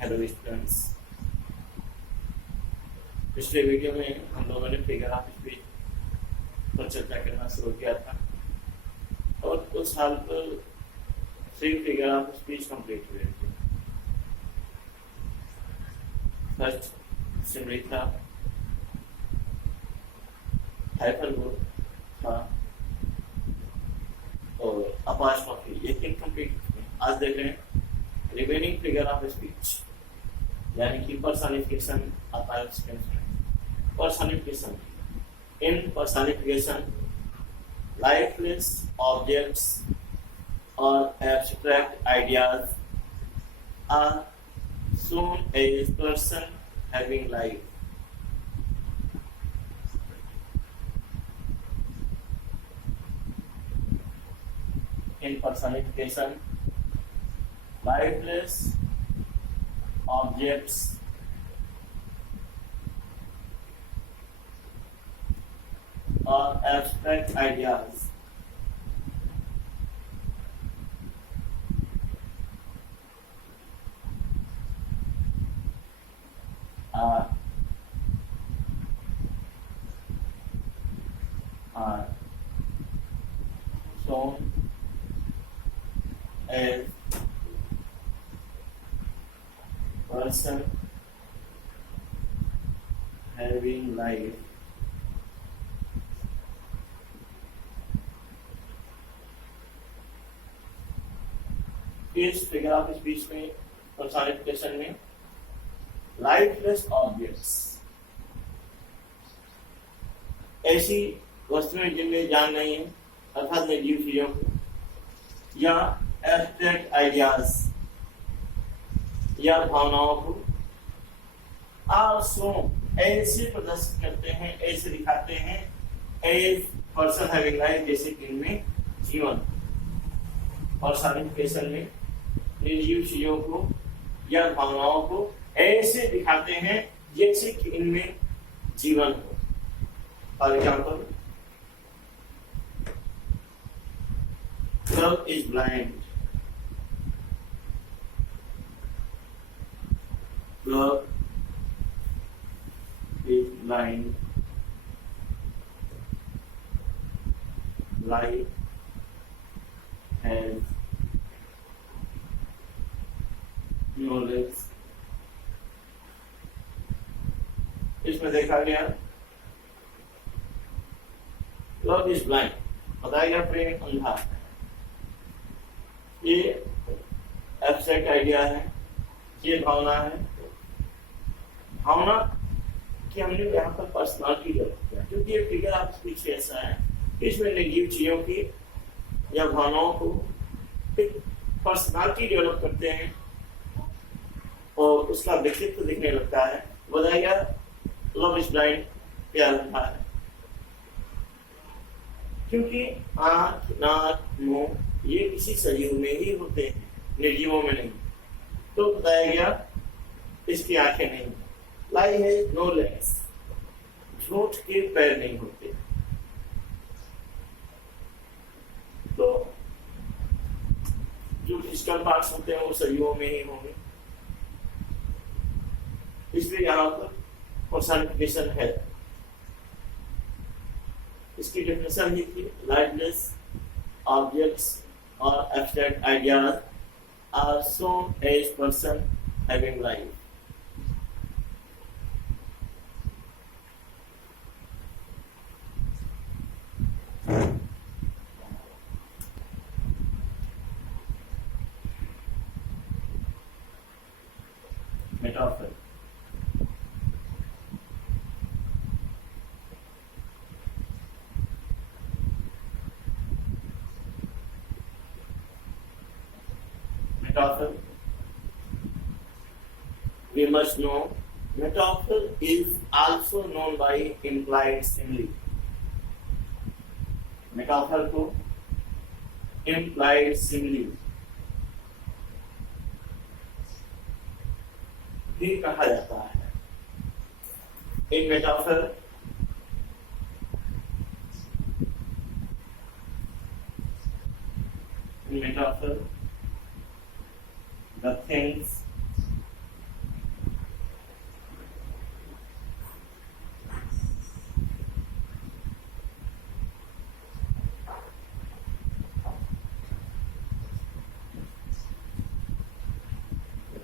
Hello students. पिछले वीडियो में हम लोगों ने फिगर ऑफ स्पीच पर चर्चा करना शुरू किया था और कुछ साल पर 3 फिगर ऑफ स्पीच कंप्लीट हुए थे। फर्स्ट सिमरी था, हाइपरबोल था और अपास्ट्रोफी, ये 3 कंप्लीट हुए। आज देख रहे हैं रिमेनिंग फिगर ऑफ स्पीच, यानी कि पर्सनिफिकेशन आता है उसके अंदर। Personification, in personification lifeless objects और abstract ideas are shown as person having life. In personification, lifeless objects or abstract ideas are shown as person having life. इस फिगर ऑफ स्पीच में पर्सनिफिकेशन में लाइफलेस ऑब्जेक्ट्स, ऐसी वस्तुएं जिनमें जान नहीं है अर्थात निर्जीव चीजों को, या एब्स्ट्रैक्ट आइडियाज या भावनाओं को आल्सो ऐसे प्रदर्शित करते हैं, ऐसे दिखाते हैं एज पर्सन हैविंग लाइफ, जैसे कि इनमें जीवन। पर्सनिफिकेशन में निर्जीव चीजों को या भावनाओं को ऐसे दिखाते हैं जैसे कि इनमें जीवन हो। For example, girl is blind, girl is blind, life has no legs। इसमें देखा गया गर्ल इज ब्लाइंड, बताया गया प्रेम अंधा। ये एब्स्ट्रैक्ट आइडिया है, ये भावना है। भावना कि हमने यहाँ पर पर्सनालिटी डेवलप किया, क्योंकि ये फिगर ऑफ स्पीच ऐसा है कि इसमें निर्जीव चीजों की या भावनाओं को पर्सनालिटी डेवलप करते हैं और उसका व्यक्तित्व दिखने लगता है। बताया गया लव इज ब्लाइंड, प्यार अंधा है, क्योंकि आंख, नाक, मुंह ये किसी शरीर में ही होते हैं, निर्जीवों में नहीं। तो बताया गया इसकी आंखें नहीं, लाई है नो लेग्स, झूठ के पैर नहीं होते। तो जो फिजिकल पार्ट्स होते हैं वो शरीरों में ही होंगे, इसलिए यहाँ पर पर्सनिफिकेशन है। इसकी डेफिनेशन ही थी लाइफलेस ऑब्जेक्ट्स और abstract ideas are shown as person having life। Metaphor, metaphor, we must know metaphor is also known by implied simile। metaphor को implied simile भी कहा जाता है। in metaphor metaphor, the things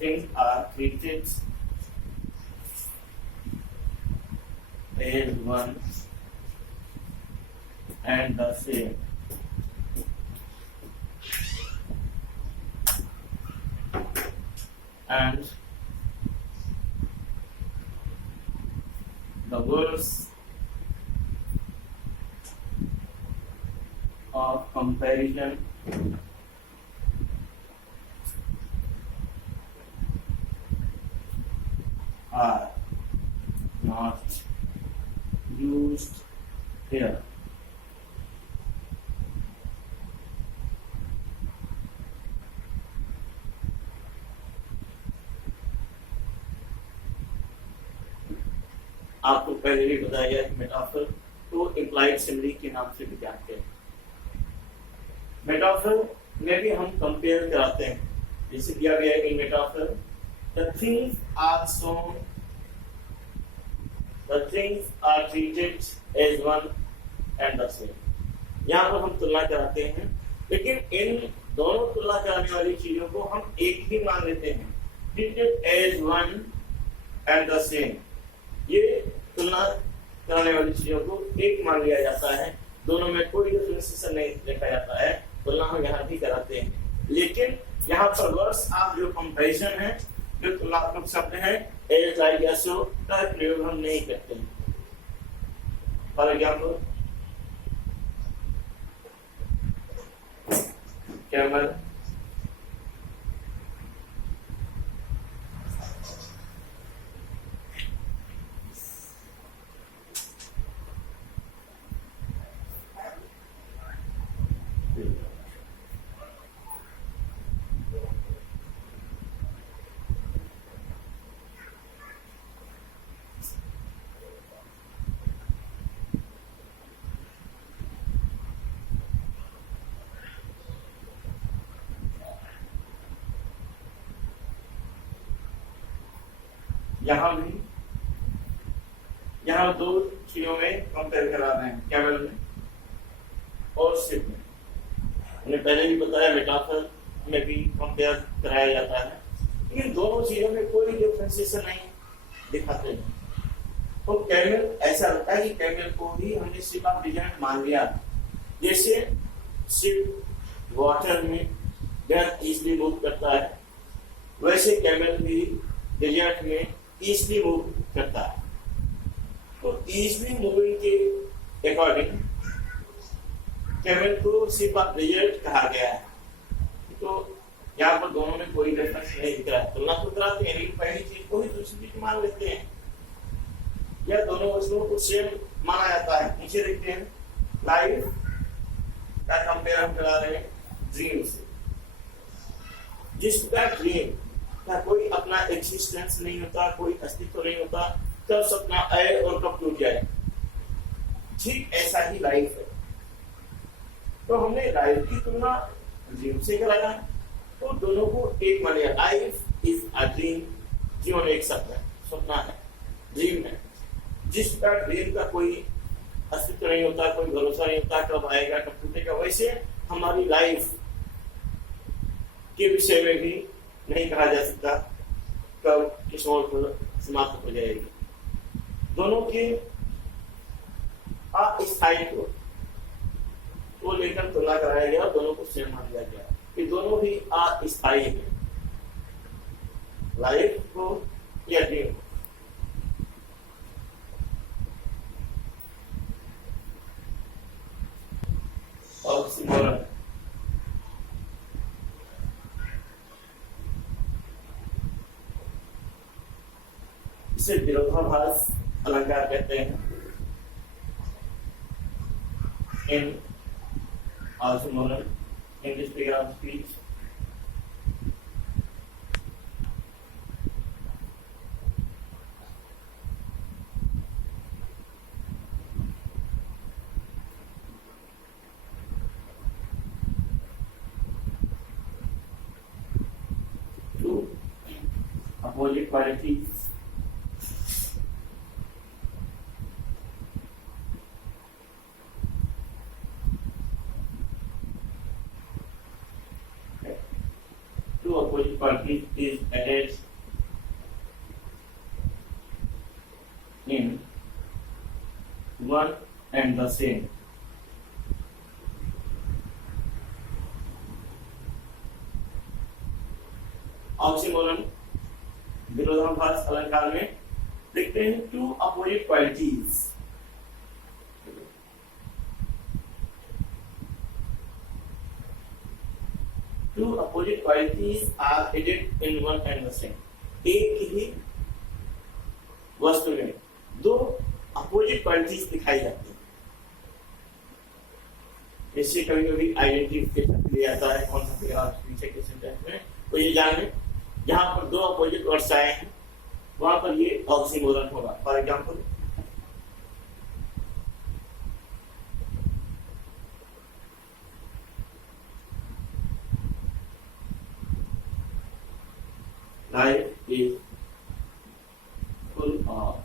things are treated as one and the same. And the words of comparison are not used here. आपको पहले भी बताया गया कि मेटाफर को इम्प्लाइड सिमिली के नाम से भी जानते हैं। मेटाफर में भी हम कंपेयर कराते हैं, जैसे दिया गया है कि metaphor the things are treated as one and the same। यहाँ पर हम तुलना कराते हैं, लेकिन इन दोनों तुलना कराने वाली चीजों को हम एक ही मान लेते हैं, treated as one and the same। ये तुलना कराने वाली चीजों को एक मान लिया जाता है, दोनों में कोई डिफरेंशिएशन नहीं देखा जाता है, तुलना हम यहाँ भी कराते हैं। लेकिन यहाँ पर वर्ड्स ऑफ जो कंपैरिजन है, जो तुलनात्मक शब्द है, एज लाइक ऐसो का प्रयोग हम नहीं करते हैं। फॉर एग्जाम्पल कैमल, यहाँ दो चीजों में कंपेयर करा रहे हैं, कैमल में और शिप में। हमने पहले भी बताया मेटाफर में भी कंपेयर कराया जाता है, लेकिन दोनों चीजों में कोई डिफरेंशिएशन नहीं दिखाते हैं। तो कैमल ऐसा लगता है कि कैमल को भी हमने शिप ऑफ डिजाइन मान लिया, जैसे शिप वाटर में इजली मूव करता है, वैसे कैमल भी डेजर्ट में इजली मूव करता है। तो इजली मूविंग के अकॉर्डिंग कैमल को शिप ऑफ डेजर्ट कहा गया है। तो यहाँ पर दोनों में कोई डिफरेंस नहीं दिख रहा है, तुलना तो कराते हैं, लेकिन पहली चीज को ही दूसरी चीज मान लेते हैं, या दोनों वस्तुओं को सेम माना जाता है। नीचे देखते हैं, लाइफ का कंपेयर हम करा रहे हैं ड्रीम से। जिसका ड्रीम का कोई अपना एग्जिस्टेंस नहीं होता, कोई अस्तित्व नहीं होता, कब सपना आए और कब टूट जाए, ठीक ऐसा ही लाइफ है। तो हमने लाइफ की तुलना ड्रीम से कराया, तो दोनों को एक मान लिया। लाइफ इज अ ड्रीम, जीवन एक सपना है, सपना है, ड्रीम है। जिसका ड्रीम का कोई अस्तित्व नहीं होता, कोई भरोसा नहीं होता कब आएगा कब टूटेगा, वैसे हमारी लाइफ के विषय में भी नहीं कहा जा सकता कब किस मोड़ पर समाप्त हो जाएगी। दोनों के अस्थायित्व को लेकर तुलना कराया गया और दोनों को सेम मान लिया गया कि दोनों ही अस्थायी है, लाइफ को या ड्रीम को। ऑक्सीमोरन, इसे विरोधाभास अलंकार कहते हैं। In oxymoron English figure of speech, opposite qualities two opposite quality is added in one and the same oxymoron विरोधाभास अलंकार में देखते हैं two opposite qualities Two opposite qualities are added in one and the same. एक ही वस्तु में दो opposite qualities दिखाई जाती है। इससे कभी कभी आइडेंटिफिकेशन लिया जाता है कौन सा फिगर आप पीछे के सेंटेंस में तो ये जाने जहां पर दो अपोजिट वर्ड्स आए हैं वहां पर ये ऑक्सीमोरन होगा। For example life is full of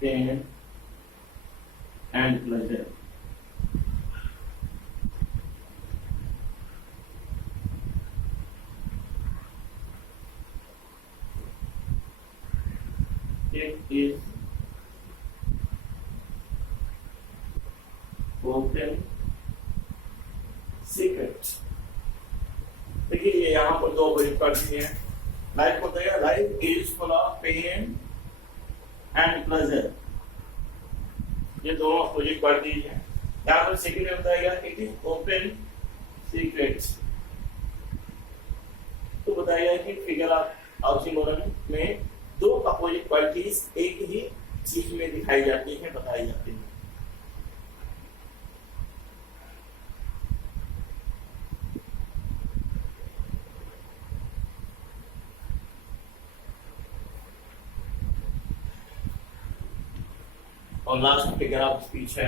pain and pleasure. It is open secret. देखिए ये यहाँ पर दो अपोजिट क्वालिटी हैं। लाइफ होता है life is full of pain and pleasure, ये दोनों अपोजिट क्वालिटी हैं। यहाँ पर सेकंड में बताया गया इट इज ओपन सीक्रेट, तो बताया गया कि फिगर ऑफ ऑक्सीमोरन में दो अपोजिट क्वालिटीज एक ही चीज में दिखाई जाती है, बताई जाती है। और लास्ट फिगर ऑफ स्पीच है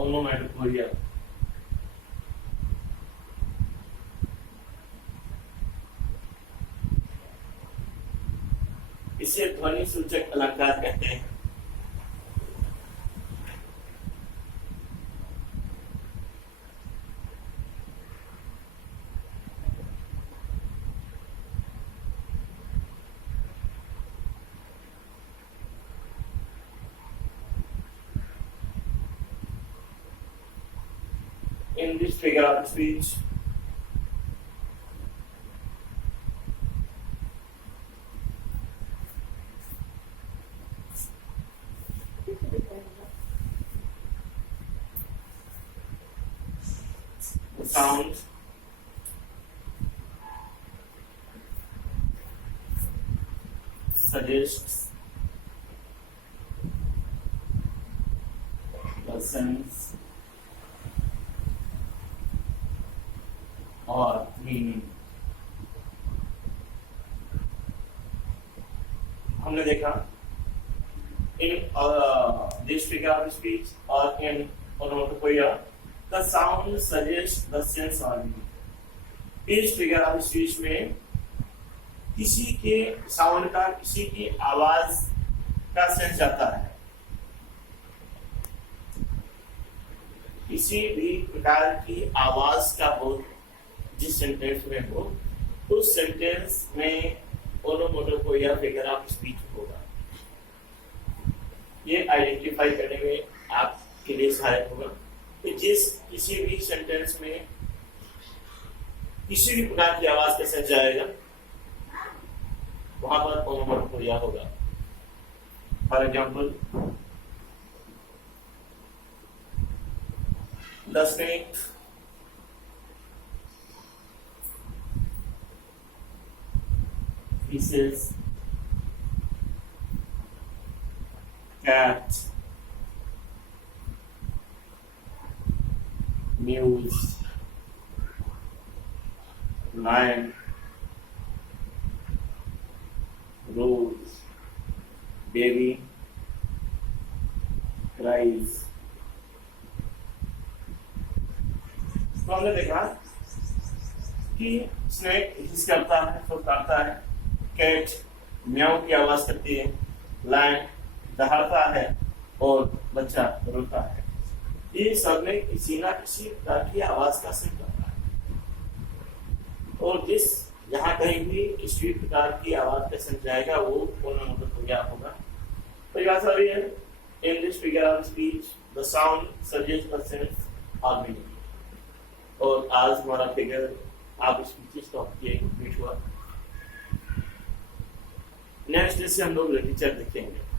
ओनोमैटोपोडिया। इसे ध्वनि सूचक अलंकार कहते हैं। In this figure of speech, the sound suggests the sense और मीनिंग। हमने देखा in this figure of speech और in onomatopoeia the sound suggest the sense और मीनिंग। इस फिगर ऑफ स्पीच में किसी के साउंड का, किसी की आवाज का सेंस आता है। किसी भी प्रकार की आवाज का बोध जिस सेंटेंस में हो उस सेंटेंस में ओनोमैटोपोडिया फिगर ऑफ स्पीच होगा। ये आइडेंटिफाई करने में आपके लिए सहायक होगा कि जिस किसी भी सेंटेंस में किसी भी प्रकार की आवाज का सेंस जाएगा वहां पर ओनोमैटोपोडिया होगा। For example the snake pieces, cat, muse, lion, rose, baby, cries। तो हमने देखा कि स्नेक हिस करता है, फुफकारता है, कैट म्याऊ की आवाज करती है, लायन दहाड़ता है और बच्चा रोता है। ये सब में किसी ना किसी प्रकार की आवाज का सेंस आता है। और जिस जहाँ कहीं भी इसी प्रकार की आवाज का संच जाएगा वो फोनोमोटोन हो गया होगा। परिभाषा भी है, in this figure of speech the sound surges the sense harmony। और आज हमारा फिगर आप स्पीचेस का कंप्लीट हुआ। नेक्स्ट से हम लोग लिटरेचर देखेंगे।